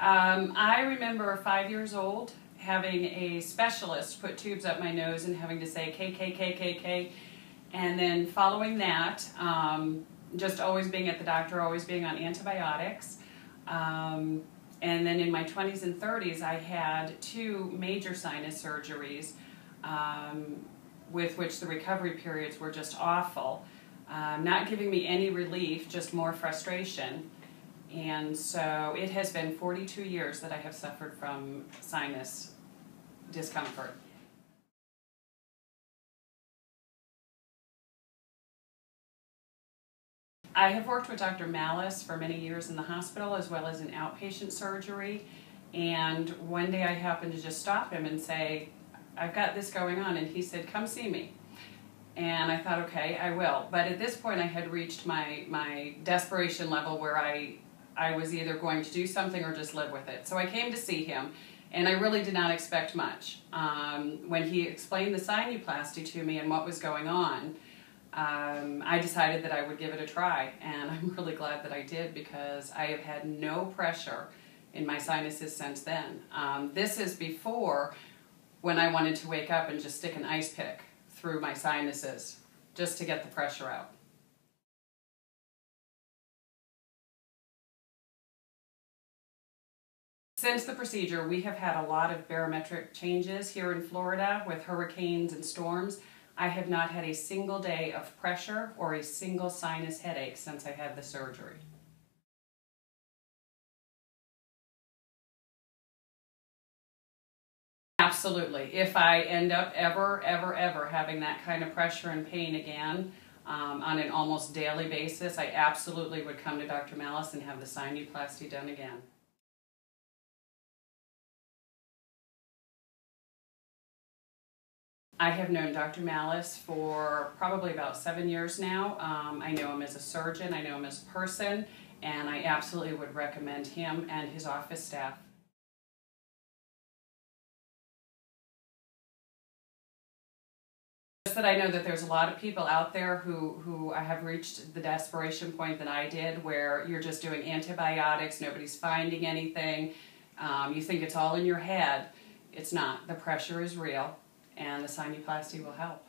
I remember 5 years old having a specialist put tubes up my nose and having to say K, K, K, K, K. And then following that, just always being at the doctor, always being on antibiotics. And then in my 20s and 30s, I had 2 major sinus surgeries with which the recovery periods were just awful. Not giving me any relief, just more frustration. And so it has been 42 years that I have suffered from sinus discomfort. I have worked with Dr. Malice for many years in the hospital as well as in outpatient surgery. And one day I happened to just stop him and say, I've got this going on. And he said, come see me. And I thought, okay, I will. But at this point I had reached my desperation level where I was either going to do something or just live with it. So I came to see him, and I really did not expect much. When he explained the sinuplasty to me and what was going on, I decided that I would give it a try, and I'm really glad that I did because I have had no pressure in my sinuses since then. This is before when I wanted to wake up and just stick an ice pick through my sinuses just to get the pressure out. Since the procedure, we have had a lot of barometric changes here in Florida with hurricanes and storms. I have not had a single day of pressure or a single sinus headache since I had the surgery. Absolutely. If I end up ever having that kind of pressure and pain again on an almost daily basis, I absolutely would come to Dr. Malice and have the sinuplasty done again. I have known Dr. Malice for probably about 7 years now. I know him as a surgeon, I know him as a person, and I absolutely would recommend him and his office staff. Just that I know that there's a lot of people out there who have reached the desperation point that I did, where you're just doing antibiotics, nobody's finding anything, you think it's all in your head. It's not. The pressure is real, and the sinuplasty will help.